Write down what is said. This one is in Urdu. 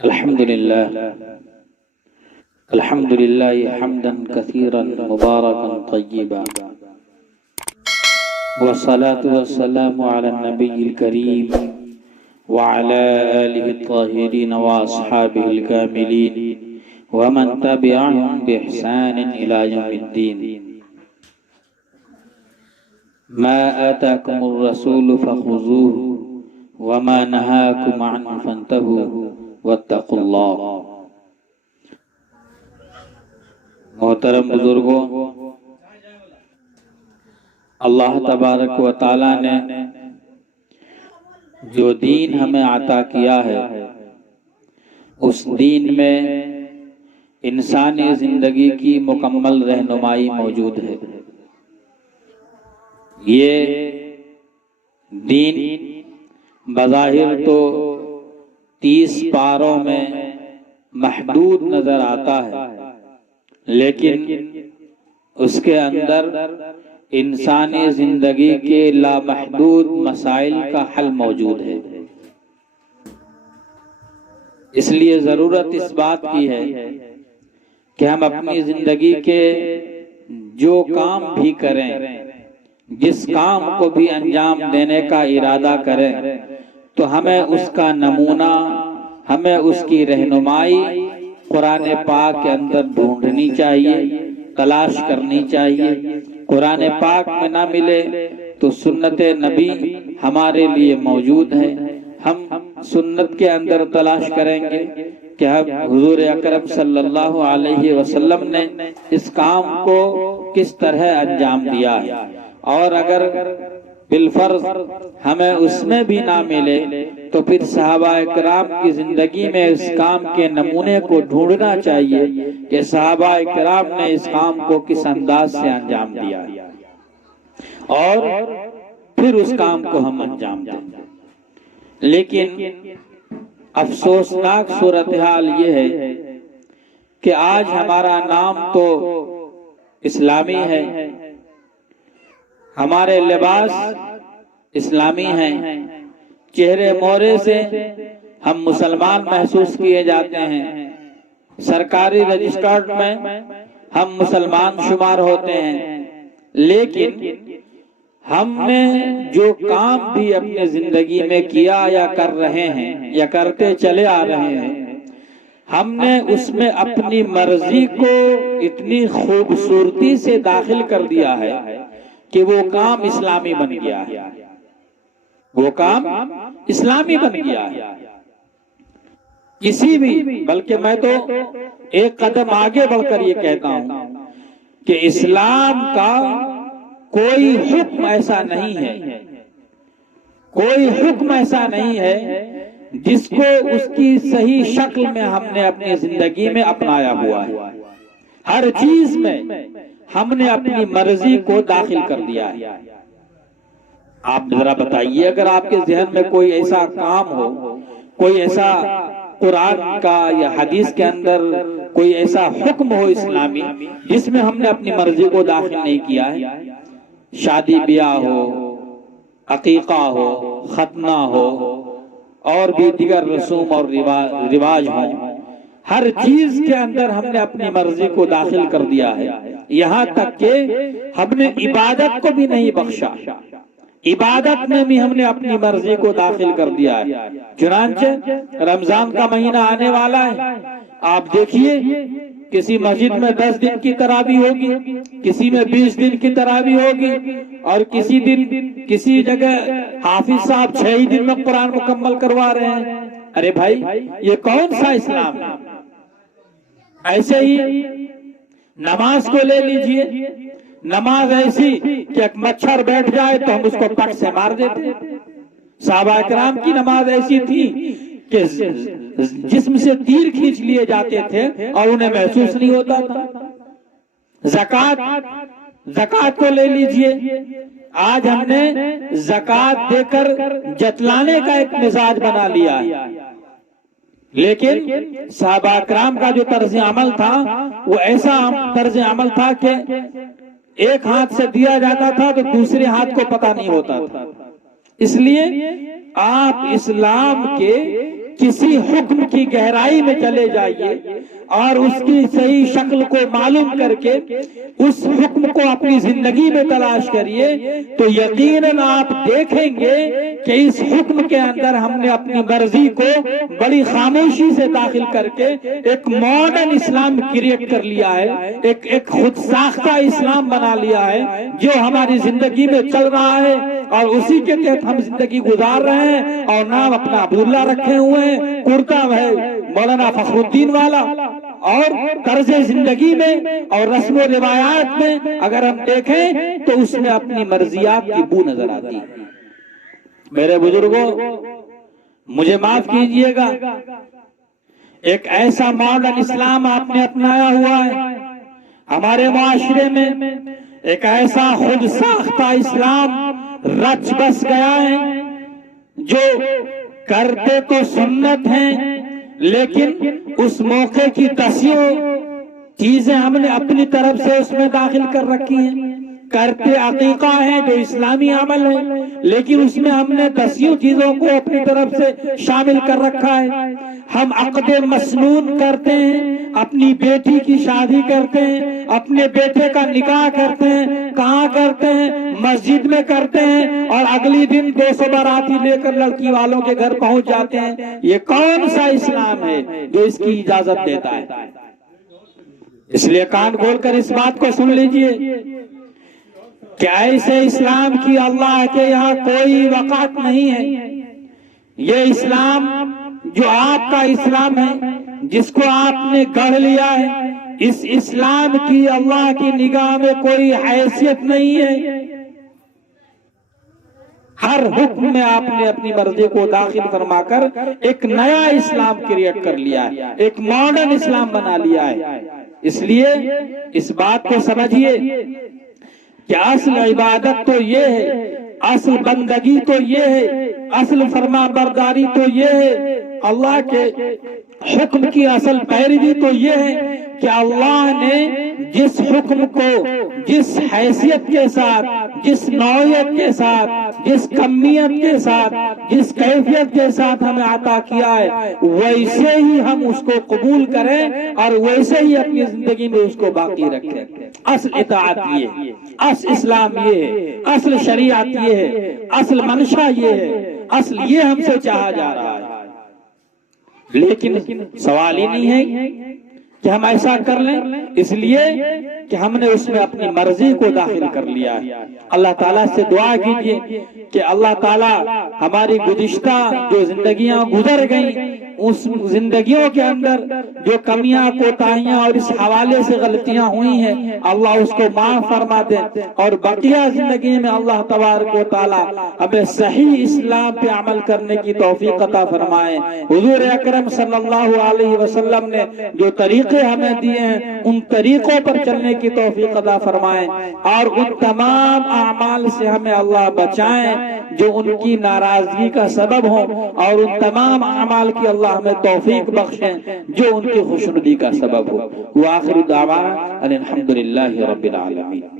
الحمد لله حمدا كثيرا مباركا طيبا، والصلاة والسلام على النبي الكريم وعلى آله الطاهرين وأصحابه الكاملين ومن تبعهم بإحسان إلى يوم الدين. ما آتاكم الرسول فخذوه وما نهاكم عنه فانتهوا واتقوا اللہ. محترم بزرگوں، اللہ تبارک و تعالی نے جو دین ہمیں عطا کیا ہے، اس دین میں انسانی زندگی کی مکمل رہنمائی موجود ہے. یہ دین بظاہر تو 30 پاروں میں محدود نظر آتا ہے، لیکن اس کے اندر انسانی زندگی کے لامحدود مسائل کا حل موجود ہے. اس لیے ضرورت اس بات کی ہے کہ ہم اپنی زندگی کے جو کام بھی کریں، جس کام کو بھی انجام دینے کا ارادہ کریں، تو ہمیں اس کا نمونہ، ہمیں اس کی رہنمائی قرآن پاک کے اندر ڈھونڈنی چاہیے، تلاش کرنی چاہیے. قرآن پاک میں نہ ملے تو سنت نبی ہمارے لیے موجود ہے. ہم سنت کے اندر تلاش کریں گے کہ حضور اکرم صلی اللہ علیہ وسلم نے اس کام کو کس طرح انجام دیا ہے، اور اگر بالفرض ہمیں اس میں بھی نہ ملے تو پھر صحابہ کرام کی زندگی میں اس کام کے نمونے کو ڈھونڈنا چاہیے کہ صحابہ کرام نے اس کام کو کس انداز سے انجام دیا، اور پھر اس کام کو ہم انجام دیں. لیکن افسوسناک صورتحال یہ ہے کہ آج ہمارا نام تو اسلامی ہے، ہمارے لباس اسلامی ہیں، چہرے مورے سے ہم مسلمان محسوس کیے جاتے ہیں، سرکاری رجسٹرڈ میں ہم مسلمان شمار ہوتے ہیں، لیکن ہم نے جو کام بھی اپنے زندگی میں کیا یا کر رہے ہیں یا کرتے چلے آ رہے ہیں، ہم نے اس میں اپنی مرضی کو اتنی خوبصورتی سے داخل کر دیا ہے کہ وہ کام اسلامی بن گیا ہے، وہ کام اسلامی بن گیا ہے. کسی بھی، بلکہ میں تو ایک قدم آگے بڑھ کر یہ کہتا ہوں کہ اسلام کا کوئی حکم ایسا نہیں ہے، کوئی حکم ایسا نہیں ہے جس کو اس کی صحیح شکل میں ہم نے اپنی زندگی میں اپنایا ہوا ہے. ہر چیز میں ہم نے اپنی مرضی کو داخل کر دیا ہے. آپ ذرا بتائیے، اگر آپ کے ذہن میں کوئی ایسا کام ہو، کوئی ایسا قرآن کا یا حدیث کے اندر کوئی ایسا حکم ہو اسلامی جس میں ہم نے اپنی مرضی کو داخل نہیں کیا ہے، شادی بیاہ ہو، عقیقہ ہو، ختنہ ہو، اور بھی دیگر رسوم اور رواج ہوں، ہر چیز کے اندر ہم نے اپنی مرضی کو داخل کر دیا ہے. یہاں تک کہ ہم نے عبادت کو بھی نہیں بخشا، عبادت میں بھی ہم نے اپنی مرضی کو داخل کر دیا ہے. چنانچہ رمضان کا مہینہ آنے والا ہے، آپ دیکھیے کسی مسجد میں 10 دن کی تراویح ہوگی، کسی میں 20 دن کی تراویح ہوگی، اور کسی دن کسی جگہ حافظ صاحب 6 ہی دن میں قرآن مکمل کروا رہے ہیں. ارے بھائی، یہ کون سا اسلام ہے؟ ایسے ہی نماز کو لے لیجئے، نماز ایسی کہ ایک مچھر بیٹھ جائے تو ہم اس کو پٹ سے مار دیتے. صحابہ کرام کی نماز ایسی تھی کہ جسم سے تیر کھینچ لیے جاتے تھے اور انہیں محسوس نہیں ہوتا تھا. زکوٰۃ کو لے لیجئے، آج ہم نے زکوٰۃ دے کر جتلانے کا ایک مزاج بنا لیا ہے، لیکن صحابہ کرام کا جو طرز عمل تھا وہ ایسا طرز عمل تھا کہ ایک ہاتھ سے دیا جاتا تھا تو دوسرے ہاتھ کو پتہ نہیں ہوتا تھا. اس لیے آپ اسلام کے کسی حکم کی گہرائی میں چلے جائیے اور اس کی صحیح شکل کو معلوم کر کے اس حکم کو اپنی زندگی میں تلاش کریے تو یقیناً آپ دیکھیں گے کہ اس حکم کے اندر ہم نے اپنی مرضی کو بڑی خاموشی سے داخل کر کے ایک ماڈرن اسلام کریٹ کر لیا ہے، ایک خود ساختہ اسلام بنا لیا ہے جو ہماری زندگی میں چل رہا ہے اور اسی کے تحت ہم زندگی گزار رہے ہیں، اور نام اپنا عبداللہ رکھے ہوئے ہیں، کرتا ہے مولانا فخر الدین والا، اور طرز زندگی میں اور رسم و روایات میں اگر ہم دیکھیں تو اس میں اپنی مرضیات کی بو نظر آتی ہے۔ میرے بزرگوں، مجھے معاف کیجئے گا، ایک ایسا ماڈرن اسلام آپ نے اپنایا ہوا ہے ہمارے معاشرے میں، ایک ایسا خود ساختہ اسلام رچ بس گیا ہے جو کرتے تو سنت ہیں لیکن اس موقع کی دسیوں چیزیں ہم نے اپنی طرف سے اس میں داخل کر رکھی ہیں۔ کرتے عقیقہ ہے جو اسلامی عمل ہے لیکن اس میں ہم نے دسیوں چیزوں کو اپنی طرف سے شامل کر رکھا ہے۔ ہم عقد مسنون کرتے ہیں، اپنی بیٹی کی شادی کرتے ہیں، اپنے بیٹے کا نکاح کرتے ہیں، کہاں کرتے ہیں؟ مسجد میں کرتے ہیں، اور اگلی دن 200 باراتی لے کر لڑکی والوں کے گھر پہنچ جاتے ہیں۔ یہ کون سا اسلام ہے جو اس کی اجازت دیتا ہے؟ اس لیے کان کھول کر اس بات کو سن لیجئے کہ ایسے اسلام کی اللہ کے یہاں کوئی وقت نہیں ہے۔ یہ اسلام جو آپ کا اسلام ہے جس کو آپ نے گڑھ لیا ہے، اس اسلام کی اللہ کی نگاہ میں کوئی حیثیت نہیں ہے۔ ہر حکم میں آپ نے اپنی مرضی کو داخل فرما کر ایک نیا اسلام کریٹ کر لیا ہے، ایک ماڈرن اسلام بنا لیا ہے۔ اس لیے اس بات کو سمجھیے کہ اصل عبادت تو یہ ہے، اصل بندگی تو یہ ہے، اصل فرما برداری تو یہ ہے، اللہ کے حکم کی اصل پیروی تو یہ ہے کہ اللہ نے جس حکم کو جس حیثیت کے ساتھ، جس نوعیت کے ساتھ، جس کمیت کے ساتھ، جس کیفیت کے ساتھ ہمیں عطا کیا ہے ویسے ہی ہم اس کو قبول کریں اور ویسے ہی اپنی زندگی میں اس کو باقی رکھیں۔ اصل اطاعت یہ ہے، اصل اسلام یہ ہے، اصل شریعت یہ ہے، اصل منشا یہ ہے، اصل یہ ہم سے چاہا جا رہا ہے۔ لیکن سوال ہی نہیں ہے کہ ہم ایسا کر لیں، اس لیے کہ ہم نے اس میں اپنی مرضی کو داخل کر لیا ہے۔ اللہ تعالیٰ سے دعا کیجئے کہ اللہ تعالیٰ ہماری گزشتہ جو زندگیاں گزر گئیں اس زندگیوں کے اندر جو کمیاں کوتاہیاں اور اس حوالے سے غلطیاں ہوئی ہیں اللہ اس کو معاف فرما دے، اور بقیہ زندگی میں اللہ تبارک و تعالیٰ ہمیں صحیح اسلام پہ عمل کرنے کی توفیق عطا فرمائے۔ حضور اکرم صلی اللہ علیہ وسلم نے جو طریقے ہمیں دیے ہیں ان طریقوں پر چلنے کی توفیق عطا فرمائے، اور ان تمام اعمال سے ہمیں اللہ بچائیں جو ان کی ناراضگی کا سبب ہوں، اور ان تمام اعمال کی اللہ ہمیں توفیق بخشیں جو ان کی خوشنودی کا سبب ہو۔ وآخر دعوانا ان الحمدللہ رب العالمین۔